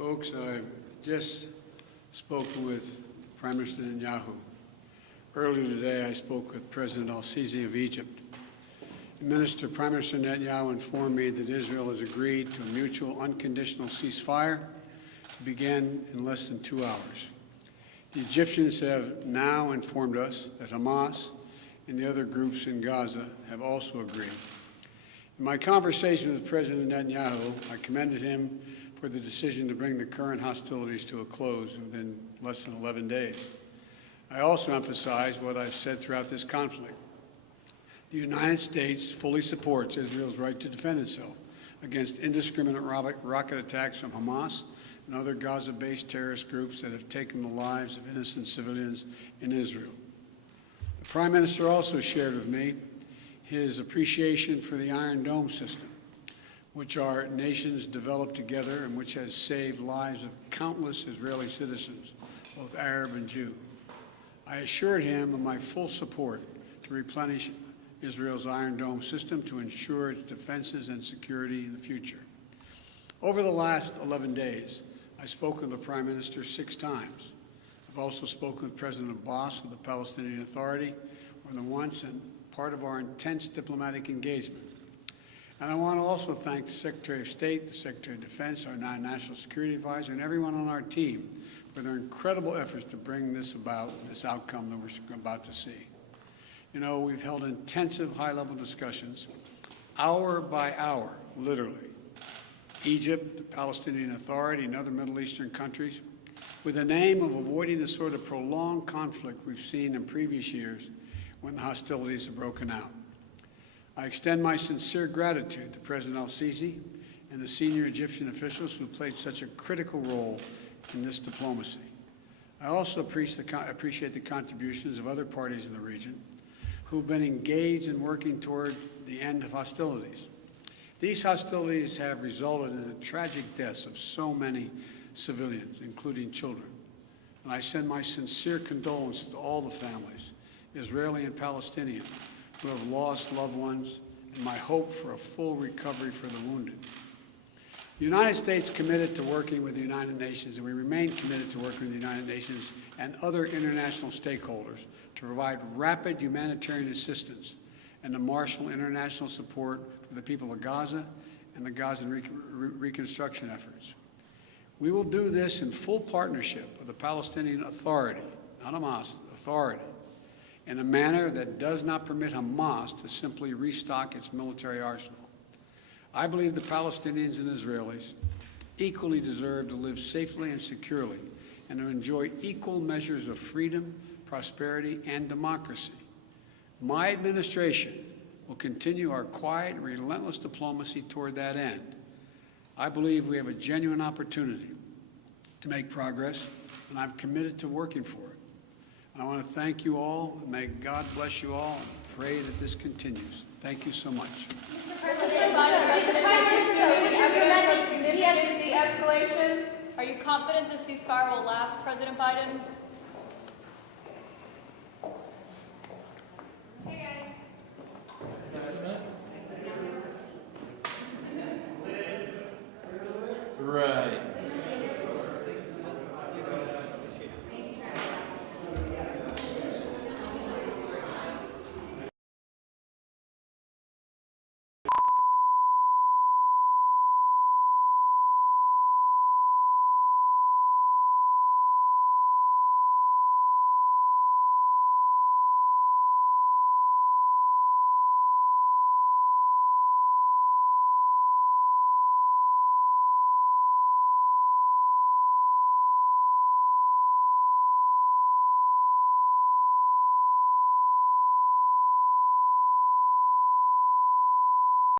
Folks, I've just spoken with Prime Minister Netanyahu. Earlier today, I spoke with President al-Sisi of Egypt. Prime Minister Netanyahu informed me that Israel has agreed to a mutual unconditional ceasefire to begin in less than 2 hours. The Egyptians have now informed us that Hamas and the other groups in Gaza have also agreed. In my conversation with President Netanyahu, I commended him for the decision to bring the current hostilities to a close within less than 11 days. I also emphasized what I've said throughout this conflict. The United States fully supports Israel's right to defend itself against indiscriminate rocket attacks from Hamas and other Gaza-based terrorist groups that have taken the lives of innocent civilians in Israel. The Prime Minister also shared with me his appreciation for the Iron Dome system, which our nations developed together and which has saved lives of countless Israeli citizens, both Arab and Jew. I assured him of my full support to replenish Israel's Iron Dome system to ensure its defenses and security in the future. Over the last 11 days, I've spoken with the Prime Minister 6 times. I've also spoken with President Abbas of the Palestinian Authority more than once, and part of our intense diplomatic engagement. And I want to also thank the Secretary of State, the Secretary of Defense, our National Security Advisor, and everyone on our team for their incredible efforts to bring this about, this outcome that we're about to see. You know, we've held intensive high-level discussions, hour by hour, literally. Egypt, the Palestinian Authority, and other Middle Eastern countries, with the aim of avoiding the sort of prolonged conflict we've seen in previous years when the hostilities have broken out. I extend my sincere gratitude to President al-Sisi and the senior Egyptian officials who played such a critical role in this diplomacy. I also appreciate the contributions of other parties in the region who've been engaged in working toward the end of hostilities. These hostilities have resulted in the tragic deaths of so many civilians, including children. And I send my sincere condolences to all the families, Israeli and Palestinian, who have lost loved ones, and my hope for a full recovery for the wounded. The United States committed to working with the United Nations, and we remain committed to working with the United Nations and other international stakeholders to provide rapid humanitarian assistance and to marshal international support for the people of Gaza and the Gaza reconstruction efforts. We will do this in full partnership with the Palestinian Authority, not Hamas, Authority, in a manner that does not permit Hamas to simply restock its military arsenal. I believe the Palestinians and Israelis equally deserve to live safely and securely and to enjoy equal measures of freedom, prosperity, and democracy. My administration will continue our quiet and relentless diplomacy toward that end. I believe we have a genuine opportunity to make progress, and I'm committed to working for it. I want to thank you all. May God bless you all, and pray that this continues. Thank you so much. Mr. President, evidence of significant de-escalation. Are you confident the ceasefire will last, President Biden? Right.